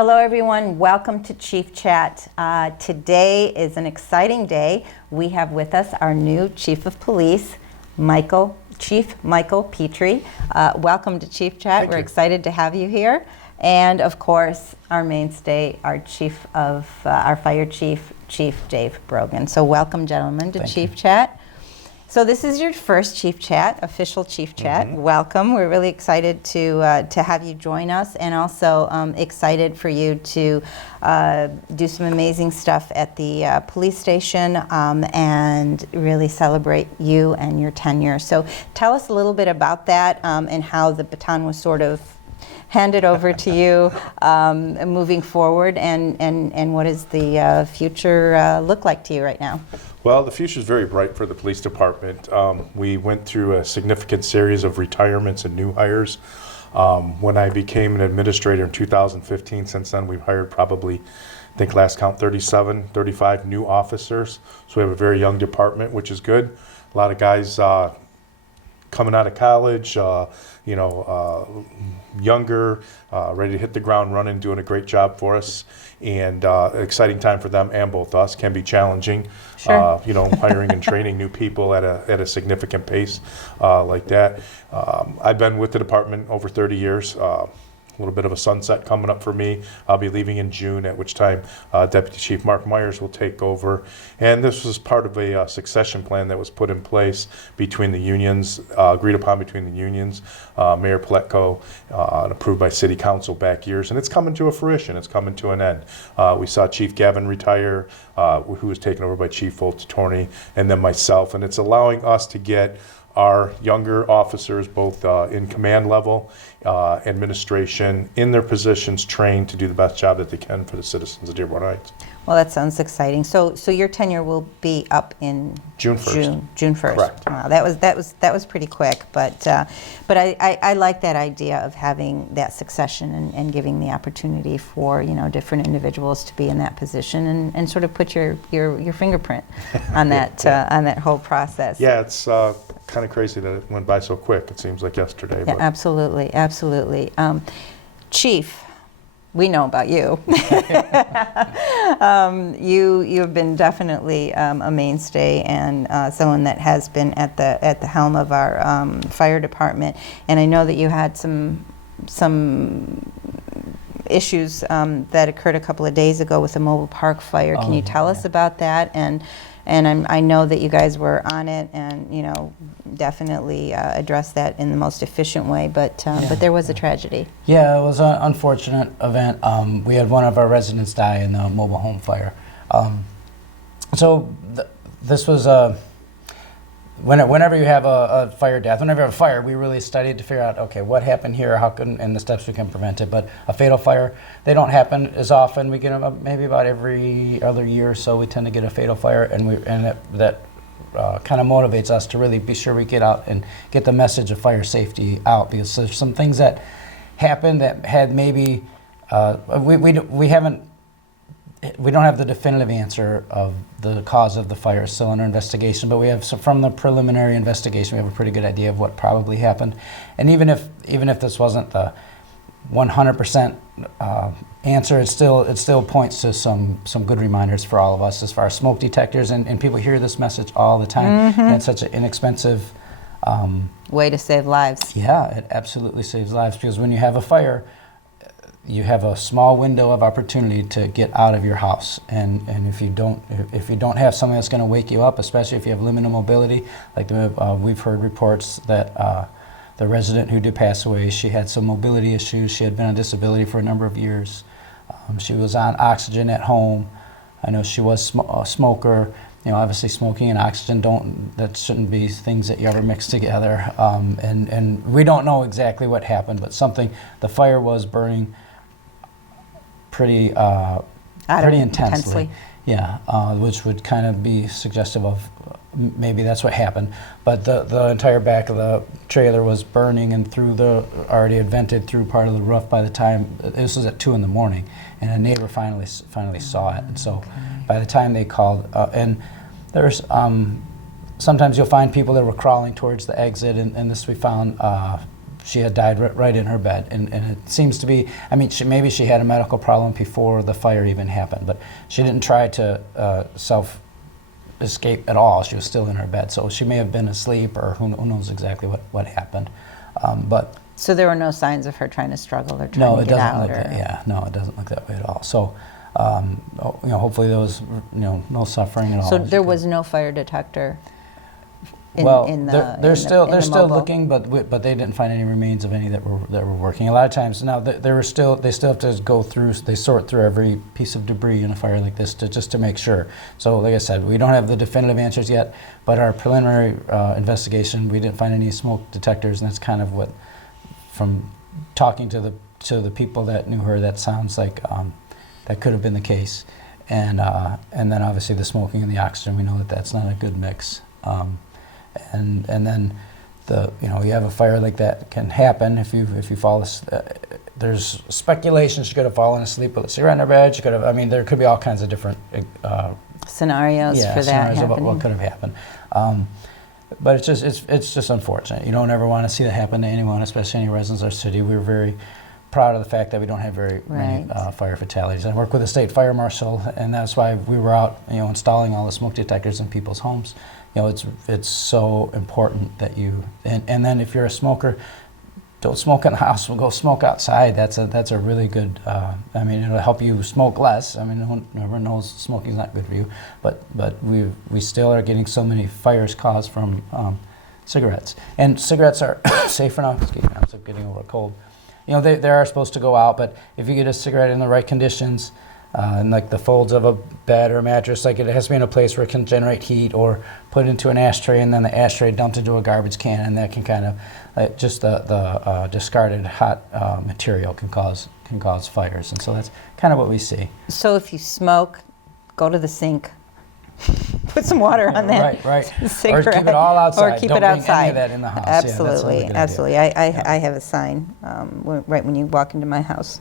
Hello everyone, welcome to Chief Chat. Today is an exciting day. We have with us our new Chief of Police, Chief Michael Petri. Welcome to Chief Chat. We're excited to have you here. And of course, our mainstay, our Fire Chief, Chief Dave Brogan. So welcome, gentlemen, to Chief Chat. So this is your first Chief Chat, official Chief Chat. Welcome. We're really excited to have you join us, and also excited for you to do some amazing stuff at the police station and really celebrate you and your tenure. So tell us a little bit about that and how the baton was sort of handed over to you moving forward, and what does the future look like to you right now? Well, the future is very bright for the police department. We went through a significant series of retirements and new hires. When I became an administrator in 2015, since then we've hired probably, I think last count, 35 new officers. So we have a very young department, which is good. A lot of guys coming out of college, younger, ready to hit the ground running, doing a great job for us. And exciting time for them and both us. Can be challenging, sure. Hiring and training new people at a significant pace like that. I've been with the department over 30 years. A little bit of a sunset coming up for me. I'll be leaving in June, at which time Deputy Chief Mark Myers will take over. And this was part of a succession plan that was put in place between the unions, agreed upon between the unions, Mayor Pletko, and approved by City Council back years. And it's coming to a fruition. It's coming to an end. We saw Chief Gavin retire, who was taken over by Chief Voltatorni, and then myself. And it's allowing us to get our younger officers, both in command level, administration, in their positions, trained to do the best job that they can for the citizens of Dearborn Heights. Well, that sounds exciting. So your tenure will be up in June 1st. June 1st. Correct. Wow, that was pretty quick, but I like that idea of having that succession and giving the opportunity for different individuals to be in that position and sort of put your fingerprint on that on that whole process. Yeah, it's kind of crazy that it went by so quick. It seems like yesterday. Yeah, but. absolutely. Chief, we know about you. You've been definitely a mainstay and someone that has been at the helm of our fire department. And I know that you had some issues that occurred a couple of days ago with the mobile park fire. Can you tell us about that? And I know that you guys were on it and definitely addressed that in the most efficient way, but there was a tragedy. Yeah, it was an unfortunate event. We had one of our residents die in the mobile home fire. This was whenever you have a fire death, whenever you have a fire, we really studied to figure out, okay, what happened here, and the steps we can prevent it. But a fatal fire, they don't happen as often. We get them maybe about every other year or so. We tend to get a fatal fire, and that kind of motivates us to really be sure we get out and get the message of fire safety out, because there's some things that happened that had maybe we don't have the definitive answer of the cause of the fire. It's still under investigation, but we have from the preliminary investigation, we have a pretty good idea of what probably happened. And even if this wasn't the 100% answer, it still points to some good reminders for all of us as far as smoke detectors, and people hear this message all the time. And it's such an inexpensive way to save lives. Yeah, it absolutely saves lives, because when you have a fire, you have a small window of opportunity to get out of your house, and if you don't have something that's going to wake you up, especially if you have limited mobility, like we've heard reports that the resident who did pass away, she had some mobility issues. She had been on disability for a number of years. She was on oxygen at home. I know she was a smoker. Obviously smoking and oxygen that shouldn't be things that you ever mix together. And we don't know exactly what happened, but the fire was burning pretty intensely. Yeah, which would kind of be suggestive of maybe that's what happened. But the entire back of the trailer was burning, and already had vented through part of the roof by the time, this was at 2 in the morning, and a neighbor finally saw it. And so by the time they called, and there's sometimes you'll find people that were crawling towards the exit, and this we found she had died right in her bed, and it seems to be, I mean, maybe she had a medical problem before the fire even happened, but she didn't try to escape at all. She was still in her bed, so she may have been asleep, or who knows exactly what happened. But So there were no signs of her trying to struggle or trying no, to it get doesn't out? look that. Yeah, no, it doesn't look that way at all. So, hopefully there was no suffering at all. So there was no fire detector they're still mobile? looking, but they didn't find any remains of any that were working. A lot of times now they still have to go through. They sort through every piece of debris in a fire like this just to make sure. So like I said, we don't have the definitive answers yet, but our preliminary investigation, we didn't find any smoke detectors, and that's kind of what, from talking to the people that knew her, that sounds like that could have been the case. And then obviously the smoking and the oxygen, we know that that's not a good mix. And then you have a fire like that can happen if you fall there's speculation she could have fallen asleep with a cigarette in her bed. She could have, I mean, there could be all kinds of different scenarios for that scenarios happening. about what could have happened. But it's just unfortunate. You don't ever want to see that happen to anyone, especially any residents of our city. We're very proud of the fact that we don't have very many fire fatalities. I work with the state fire marshal, and that's why we were out, installing all the smoke detectors in people's homes. It's so important that you, and then if you're a smoker, don't smoke in the house. We'll go smoke outside. That's a really good. I mean, it'll help you smoke less. I mean, everyone knows smoking's not good for you, but we still are getting so many fires caused from cigarettes. And cigarettes are safer now. Excuse me, I'm still getting over a cold. They are supposed to go out, but if you get a cigarette in the right conditions, and like the folds of a bed or mattress, like it has to be in a place where it can generate heat, or put into an ashtray, and then the ashtray dumped into a garbage can, and that can kind of just the discarded hot material can cause fires, and so that's kind of what we see. So if you smoke, go to the sink, put some water on that. Right. Cigarette, or keep it all outside. Or keep Don't it bring outside. any of that in the house. Absolutely, Yeah, absolutely. I have a sign right when you walk into my house.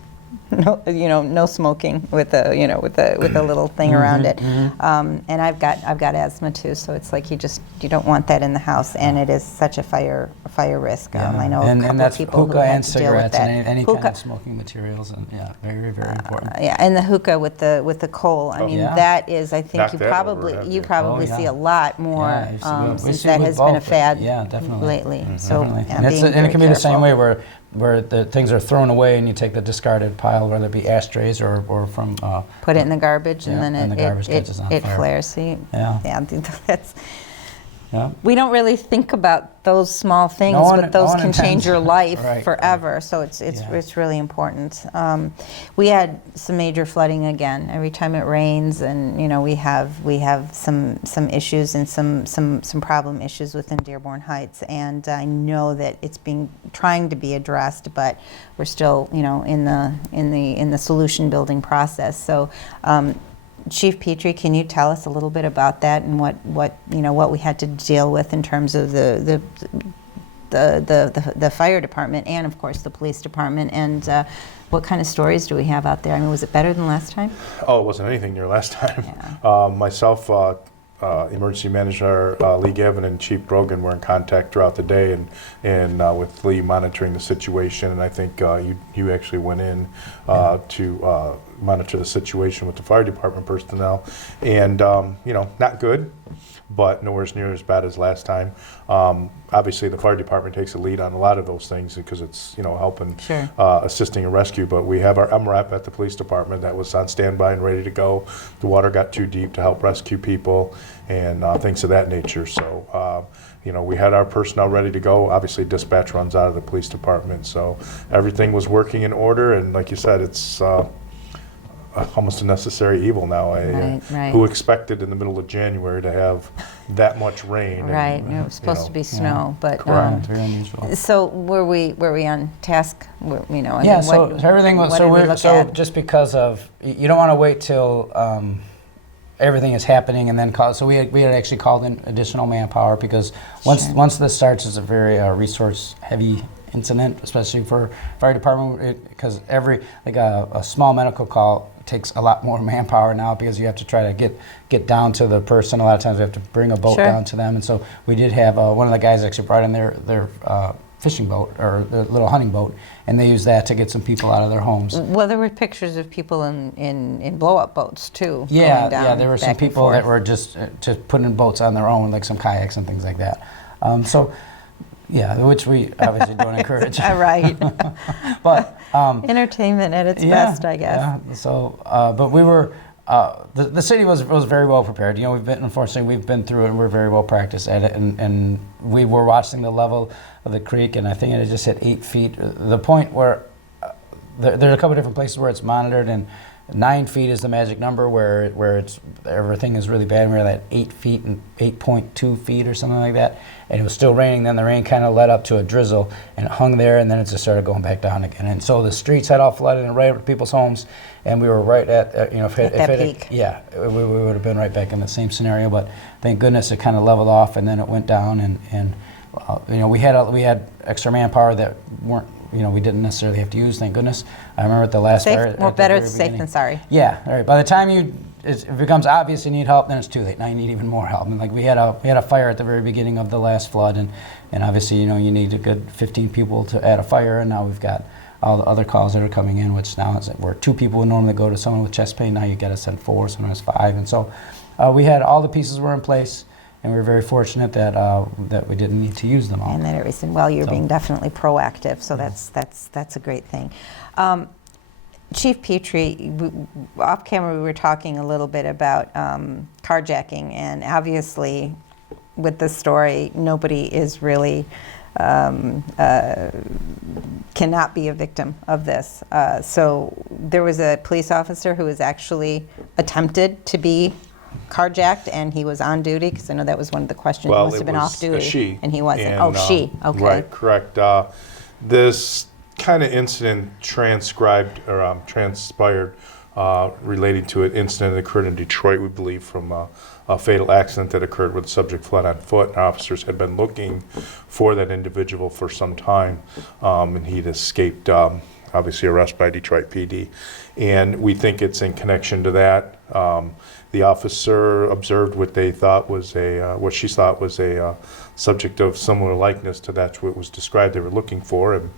No smoking with a little thing around it. And I've got asthma too, so it's like you don't want that in the house, and it is such a fire risk. I know a couple of people who hookah had and to deal with cigarettes that. and any Hookah. kind of smoking materials, and very, very important. And the hookah with the coal. I mean, that is, I think Knock you that probably over, you yeah. probably see a lot more Yeah, we since see that with has been a both, fad definitely. lately. So Definitely. being And it can be very the same careful. way where the things are thrown away, and you take the discarded pile, whether it be ashtrays or from Put it in the garbage, Yeah, and and the then garbage catches on it fire. flares. See, Yeah. that's. Yeah. We don't really think about those small things, No one- but those no one can change intends- your life Right. forever. So it's really important. We had some major flooding again. Every time it rains, and we have some issues and some problem issues within Dearborn Heights, and I know that it's trying to be addressed, but we're still in the solution building process. So. Chief Petri, can you tell us a little bit about that and what we had to deal with in terms of the fire department and of course the police department, and what kind of stories do we have out there? I mean, was it better than last time? Oh, it wasn't anything near last time. Yeah. Myself, emergency manager Lee Gavin and Chief Brogan were in contact throughout the day, and with Lee monitoring the situation. And I think you actually went in to monitor the situation with the fire department personnel, and not good, but nowhere near as bad as last time. Obviously, the fire department takes the lead on a lot of those things because it's helping, Sure. Assisting in rescue. But we have our MRAP at the police department that was on standby and ready to go. The water got too deep to help rescue people and things of that nature. So we had our personnel ready to go. Obviously, dispatch runs out of the police department, so everything was working in order. And like you said, it's almost a necessary evil now. Right. Who expected in the middle of January to have that much rain? Right. And, It was supposed to be snow, but Correct. Very unusual. so were we on task? I mean, So everything was just because of, you don't want to wait till everything is happening and then call. So we had actually called in additional manpower, because once this starts, it's a very resource heavy incident, especially for fire department, because a small medical call takes a lot more manpower now, because you have to try to get down to the person. A lot of times we have to bring a boat Sure. down to them, and so we did have one of the guys actually brought in their fishing boat or the little hunting boat, and they used that to get some people out of their homes. Well, there were pictures of people in blow-up boats too. Yeah, going down yeah, there were some back and people that forth. were just putting in boats on their own, like some kayaks and things like that. So, yeah, which we obviously don't encourage. Right. But Entertainment at its best, I guess. Yeah. So, but we were. The city was very well prepared. You know, unfortunately we've been through it, and we're very well practiced at it. And we were watching the level of the creek, and I think it had just hit 8 feet. The point where there are a couple different places where it's monitored, and 9 feet is the magic number where it's everything is really bad. We were at 8 feet and 8.2 feet or something like that, and it was still raining. Then the rain kind of led up to a drizzle, and it hung there, and then it just started going back down again. And so the streets had all flooded and right up to people's homes, and we were right at that peak. Yeah, we would have been right back in the same scenario. But thank goodness it kind of leveled off, and then it went down, and we had extra manpower that weren't. We didn't necessarily have to use, thank goodness. I remember at the last fire. Well, better safe than sorry. Yeah, all right. By the time it becomes obvious you need help, then it's too late. Now you need even more help. And like we had a fire at the very beginning of the last flood, and obviously you need a good 15 people to add a fire, and now we've got all the other calls that are coming in, which now is where 2 people would normally go to someone with chest pain. Now you got to send 4, sometimes 5, and so we had all the pieces were in place. And we were very fortunate that we didn't need to use them all. And that it was, well, you're being definitely proactive, so that's a great thing. Chief Petri, off camera we were talking a little bit about carjacking, and obviously with this story, nobody is really cannot be a victim of this. So there was a police officer who was actually attempted to be carjacked, and he was on duty, because I know that was one of the questions. Well, He must have been it off was duty, a she, and he wasn't. and, She. Okay. Right, correct. This kind of incident transpired relating to an incident that occurred in Detroit, we believe, from a fatal accident that occurred where the subject fled on foot. Officers had been looking for that individual for some time, and he'd escaped, obviously, arrest by Detroit PD. And we think it's in connection to that. The officer observed what she thought was a subject of similar likeness to that what was described they were looking for. And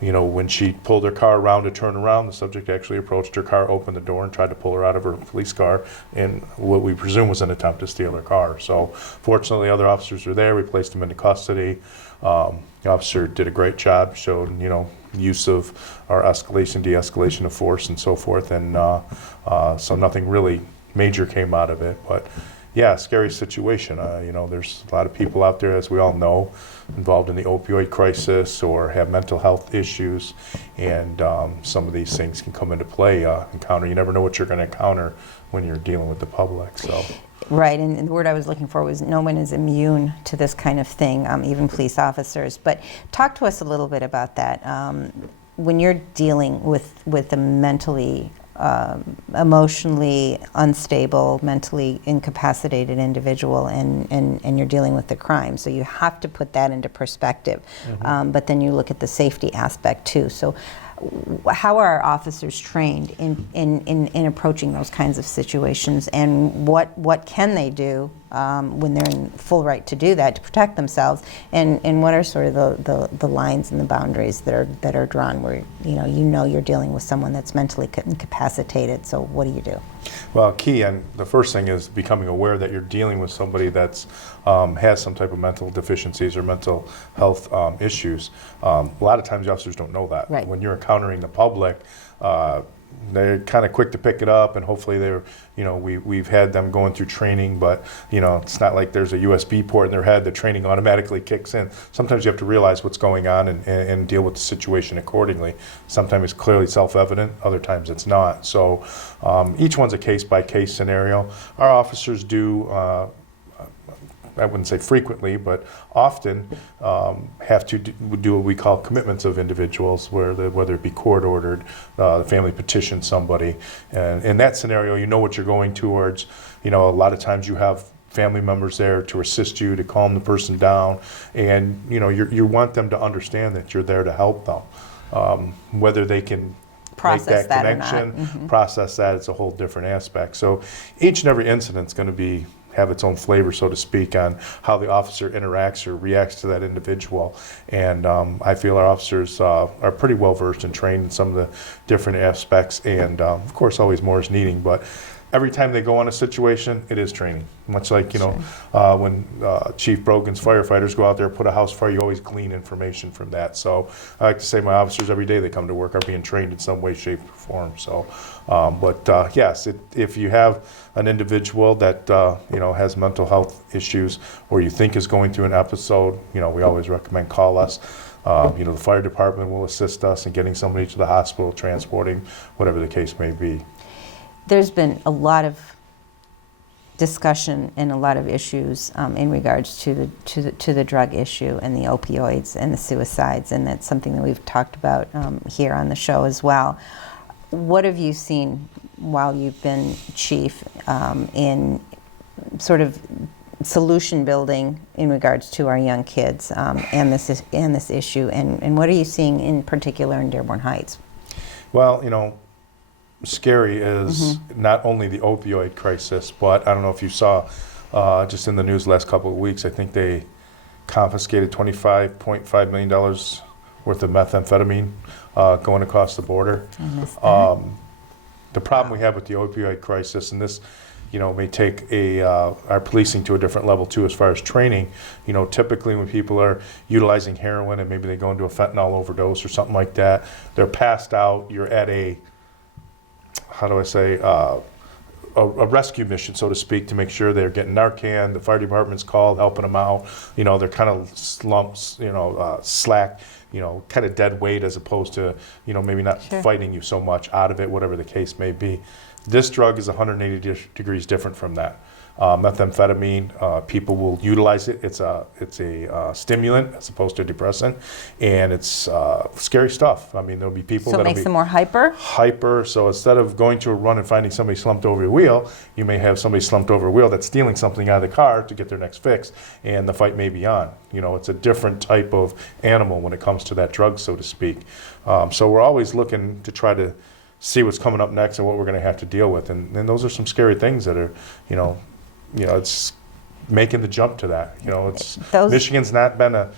when she pulled her car around to turn around, the subject actually approached her car, opened the door, and tried to pull her out of her police car in what we presume was an attempt to steal her car. So fortunately, other officers were there. We placed them into custody. The officer did a great job, showed use of our escalation, de-escalation of force, and so forth, and so nothing really major came out of it. But yeah, scary situation. There's a lot of people out there, as we all know, involved in the opioid crisis or have mental health issues, and some of these things can come into play. You never know what you're going to encounter when you're dealing with the public. So. Right, and the word I was looking for was no one is immune to this kind of thing, even police officers. But talk to us a little bit about that. When you're dealing with a mentally, emotionally unstable, mentally incapacitated individual, and you're dealing with the crime, so you have to put that into perspective. Mm-hmm. But then you look at the safety aspect too. So how are our officers trained in approaching those kinds of situations, and what can they do when they're in full right to do that, to protect themselves, and what are sort of the lines and the boundaries that are drawn where you're dealing with someone that's mentally incapacitated, so what do you do? Well, key, and the first thing is becoming aware that you're dealing with somebody that's has some type of mental deficiencies or mental health issues. A lot of times the officers don't know that. Right. When you're encountering the public, they're kind of quick to pick it up, and hopefully we've had them going through training, but it's not like there's a USB port in their head, the training automatically kicks in. Sometimes you have to realize what's going on and deal with the situation accordingly. Sometimes it's clearly self-evident, other times it's not. So each one's a case-by-case scenario. Our officers do, I wouldn't say frequently, but often have to do what we call commitments of individuals, whether it be court ordered, the family petition somebody, and in that scenario, you know what you're going towards. A lot of times you have family members there to assist you, to calm the person down, and you want them to understand that you're there to help them. Whether they can Process make that that or not. connection, Mm-hmm. process that, it's a whole different aspect. So each and every incident's going to be have its own flavor, so to speak, on how the officer interacts or reacts to that individual. And I feel our officers are pretty well versed and trained in some of the different aspects. And of course, always more is needing, but every time they go on a situation, it is training. Much like, when Chief Brogan's firefighters go out there, put a house fire, you always glean information from that. So I like to say my officers every day they come to work are being trained in some way, shape, or form. So, yes, if you have an individual that, has mental health issues or you think is going through an episode, we always recommend call us. The fire department will assist us in getting somebody to the hospital, transporting, whatever the case may be. There's been a lot of discussion and a lot of issues in regards to the drug issue and the opioids and the suicides, and that's something that we've talked about here on the show as well. What have you seen while you've been chief in sort of solution building in regards to our young kids and this issue, and what are you seeing in particular in Dearborn Heights? Well, scary is not only the opioid crisis, but I don't know if you saw just in the news the last couple of weeks, I think they confiscated $25.5 million worth of methamphetamine going across the border. The problem we have with the opioid crisis, and this may take our policing to a different level too as far as training. Typically when people are utilizing heroin and maybe they go into a fentanyl overdose or something like that, they're passed out, you're at a rescue mission, so to speak, to make sure they're getting Narcan. The fire department's called, helping them out. They're kind of slumps, slack, kind of dead weight as opposed to, maybe not fighting you so much out of it, whatever the case may be. This drug is 180 degrees different from that. Methamphetamine, people will utilize it. It's a stimulant as opposed to a depressant, and it's scary stuff. I mean, there'll be people So it makes them more hyper? Hyper. So instead of going to a run and finding somebody slumped over a wheel, you may have somebody slumped over a wheel that's stealing something out of the car to get their next fix, and the fight may be on. It's a different type of animal when it comes to that drug, so to speak. So we're always looking to try to see what's coming up next and what we're going to have to deal with, and those are some scary things that are, it's making the jump to that. Michigan's not been a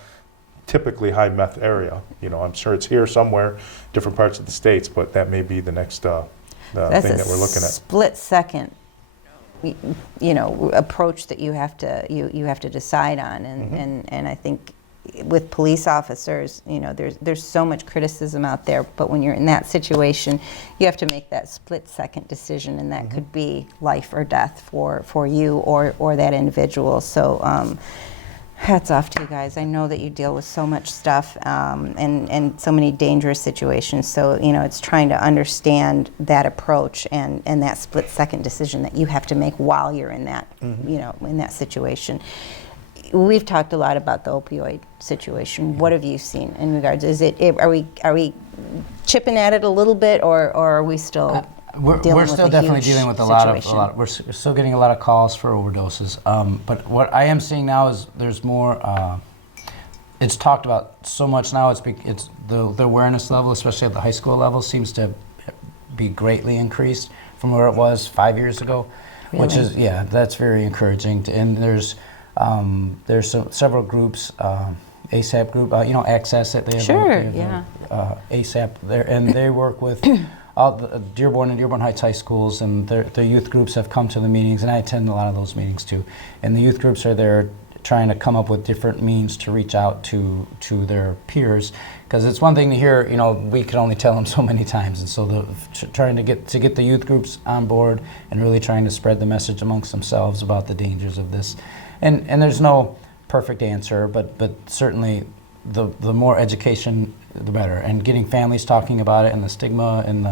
typically high meth area. I'm sure it's here somewhere, different parts of the states, but that may be the next thing that we're looking at. Split second, approach that you have to decide on, and I think with police officers, there's so much criticism out there, but when you're in that situation, you have to make that split-second decision, and that could be life or death for you or that individual. So hats off to you guys. I know that you deal with so much stuff and so many dangerous situations, so it's trying to understand that approach and that split-second decision that you have to make while you're in that, in that situation. We've talked a lot about the opioid situation. What have you seen in regards? Are we chipping at it a little bit, or are we still we're still definitely dealing with a lot of. We're still getting a lot of calls for overdoses. But what I am seeing now is there's more. It's talked about so much now. It's the awareness level, especially at the high school level, seems to be greatly increased from where it was 5 years ago, which is that's very encouraging. And there's several groups, ASAP group, Access that they have. ASAP there, and they work with all the Dearborn and Dearborn Heights high schools, and their youth groups have come to the meetings, and I attend a lot of those meetings too. And the youth groups are there trying to come up with different means to reach out to their peers, because it's one thing to hear, we can only tell them so many times, and so trying to get the youth groups on board and really trying to spread the message amongst themselves about the dangers of this. And there's no perfect answer, but certainly the more education, the better. And getting families talking about it, and the stigma in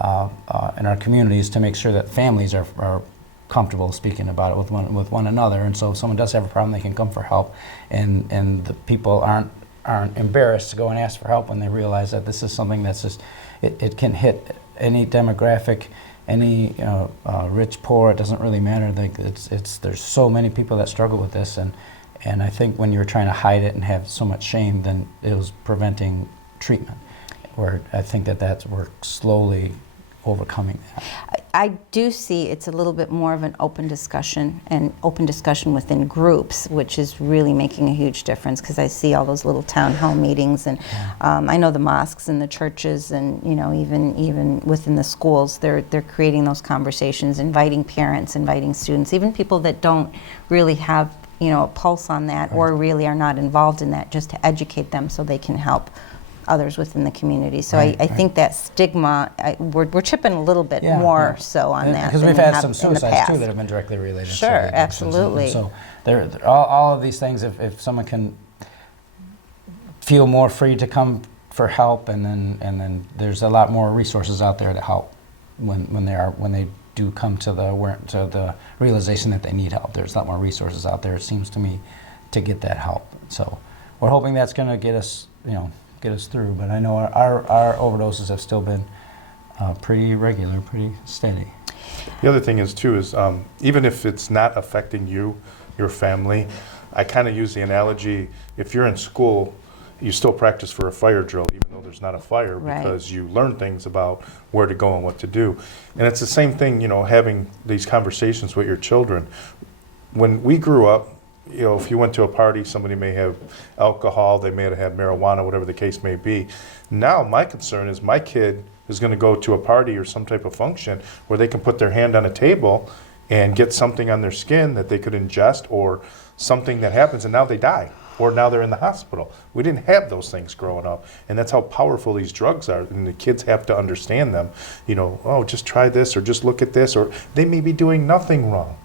our communities, to make sure that families are comfortable speaking about it with one another. And so if someone does have a problem, they can come for help, and the people aren't embarrassed to go and ask for help when they realize that this is something that's just it can hit any demographic. Any rich, poor, it doesn't really matter. There's so many people that struggle with this, and I think when you're trying to hide it and have so much shame, then it was preventing treatment. Where I think we're slowly overcoming that. I do see it's a little bit more of an open discussion and open discussion within groups, which is really making a huge difference because I see all those little town hall meetings, and I know the mosques and the churches, and even within the schools, they're creating those conversations, inviting parents, inviting students, even people that don't really have a pulse on that or really are not involved in that, just to educate them so they can help others within the community. So I think that stigma, we're chipping a little bit more so on that. Because we've had some suicides too that have been directly related. Sure, to absolutely. So all of these things, if someone can feel more free to come for help, and then there's a lot more resources out there to help when they do come to the realization that they need help. There's a lot more resources out there, it seems to me, to get that help. So we're hoping that's going to get us through. But I know our overdoses have still been pretty regular, pretty steady. The other thing is too is even if it's not affecting you, your family, I kind of use the analogy: if you're in school, you still practice for a fire drill, even though there's not a fire, because you learn things about where to go and what to do. And it's the same thing, having these conversations with your children. When we grew up, if you went to a party, somebody may have alcohol, they may have had marijuana, whatever the case may be. Now, my concern is my kid is going to go to a party or some type of function where they can put their hand on a table and get something on their skin that they could ingest, or something that happens and now they die, or now they're in the hospital. We didn't have those things growing up, and that's how powerful these drugs are, and the kids have to understand them. Just try this, or just look at this, or they may be doing nothing wrong.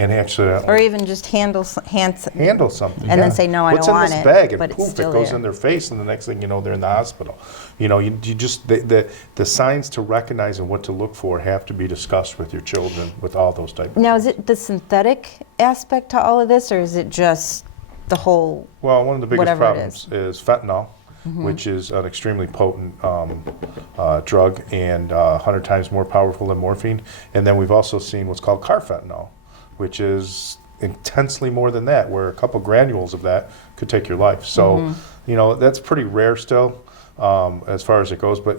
And actually, or even just handle something, and then say, no, I don't want it. What's in this bag? And but poof, it's still it goes there. in their face, and the next thing you know, they're in the hospital. You just the signs to recognize and what to look for have to be discussed with your children, with all those types. Now, is it the synthetic aspect to all of this, or is it just the whole? Well, one of the biggest whatever problems is fentanyl, which is an extremely potent drug, and 100 times more powerful than morphine. And then we've also seen what's called carfentanil, which is intensely more than that, where a couple granules of that could take your life. So, that's pretty rare still, as far as it goes. But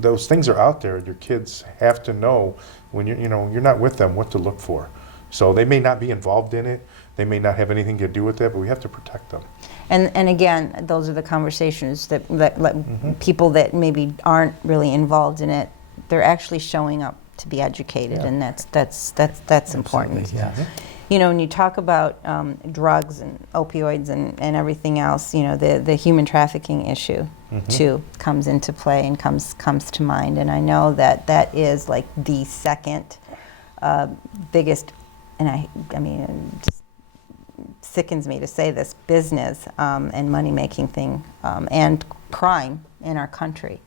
those things are out there, and your kids have to know when you're not with them what to look for. So they may not be involved in it, they may not have anything to do with that, but we have to protect them. And again, those are the conversations that people that maybe aren't really involved in it, they're actually showing up to be educated, and that's important. Yeah. When you talk about drugs and opioids and everything else, the human trafficking issue too comes into play and comes to mind. And I know that is like the second biggest, and I mean, it just sickens me to say this, business and money-making thing, and crime in our country.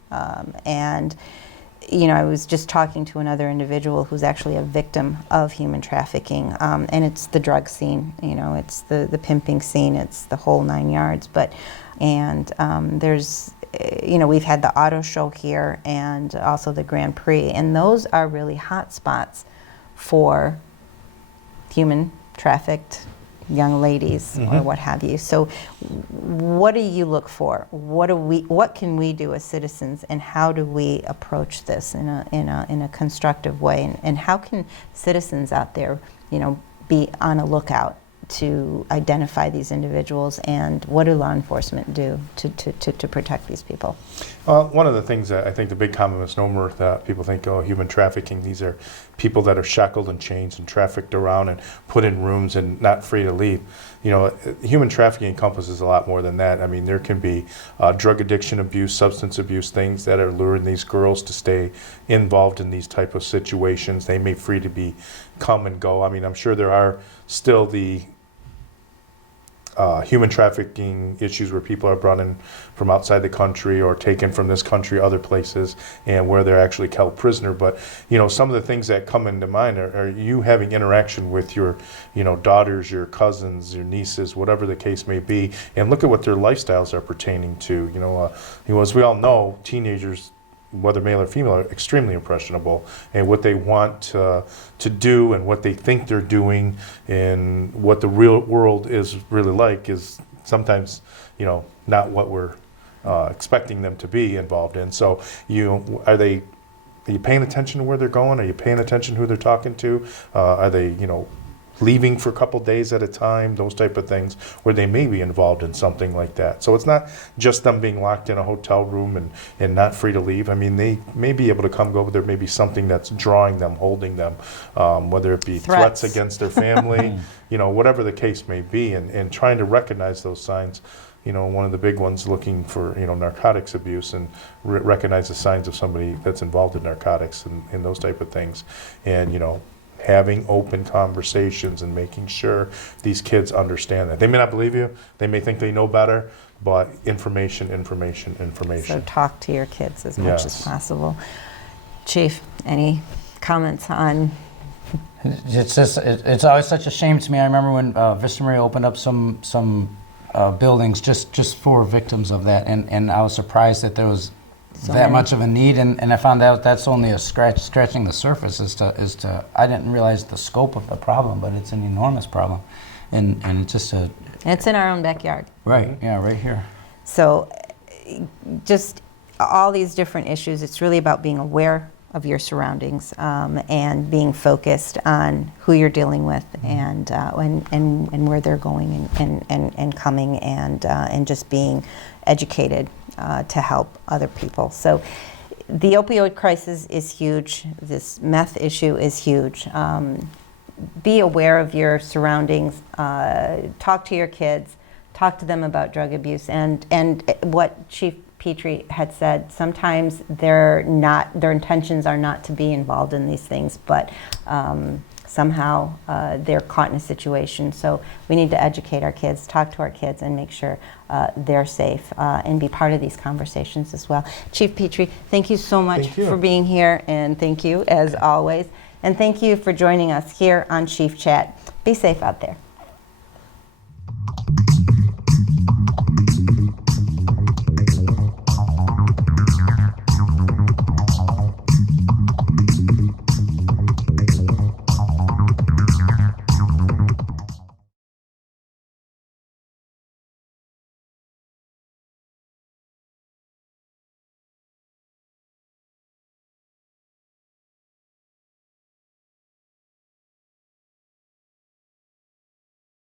I was just talking to another individual who's actually a victim of human trafficking, and it's the drug scene, it's the pimping scene, it's the whole 9 yards. There's, we've had the auto show here and also the Grand Prix, and those are really hot spots for human trafficked young ladies or what have you. So what do you look for? What can we do as citizens, and how do we approach this in a constructive way? And how can citizens out there, be on a lookout to identify these individuals, and what do law enforcement do to protect these people? One of the things that I think the big common misnomer that people think, human trafficking, these are people that are shackled in chains and trafficked around and put in rooms and not free to leave. Human trafficking encompasses a lot more than that. I mean, there can be drug addiction, abuse, substance abuse, things that are luring these girls to stay involved in these type of situations. They may free to come and go. I mean, I'm sure there are still the human trafficking issues where people are brought in from outside the country or taken from this country, other places, and where they're actually held prisoner. But, some of the things that come into mind are you having interaction with your, daughters, your cousins, your nieces, whatever the case may be, and look at what their lifestyles are pertaining to. As we all know, teenagers, whether male or female, are extremely impressionable, and what they want to do and what they think they're doing and what the real world is really like is sometimes, not what we're expecting them to be involved in. So, are they Are you paying attention to where they're going? Are you paying attention to who they're talking to? Are they, leaving for a couple days at a time? Those type of things where they may be involved in something like that. So it's not just them being locked in a hotel room and not free to leave. I mean, they may be able to come go, but there may be something that's drawing them, holding them, whether it be threats against their family, whatever the case may be, and trying to recognize those signs. One of the big ones looking for, narcotics abuse, and recognize the signs of somebody that's involved in narcotics and those type of things. And, having open conversations and making sure these kids understand that. They may not believe you. They may think they know better, but information. So talk to your kids as much as Yes. possible. Chief, any comments on? It's always such a shame to me. I remember when Vista Maria opened up some buildings just for victims of that, and I was surprised that there was that much of a need, and I found out that's only a scratching the surface. I didn't realize the scope of the problem, but it's an enormous problem, and it's just It's in our own backyard. right, yeah, right here. So just all these different issues, it's really about being aware of your surroundings and being focused on who you're dealing with and where they're going and coming and just being educated to help other people. So the opioid crisis is huge. This meth issue is huge. Be aware of your surroundings. Talk to your kids. Talk to them about drug abuse. And what Chief Petri had said, sometimes their intentions are not to be involved in these things, but somehow they're caught in a situation. So we need to educate our kids, talk to our kids, and make sure they're safe and be part of these conversations as well. Chief Petri, thank you so much for being here, and thank you as always. And thank you for joining us here on Chief Chat. Be safe out there.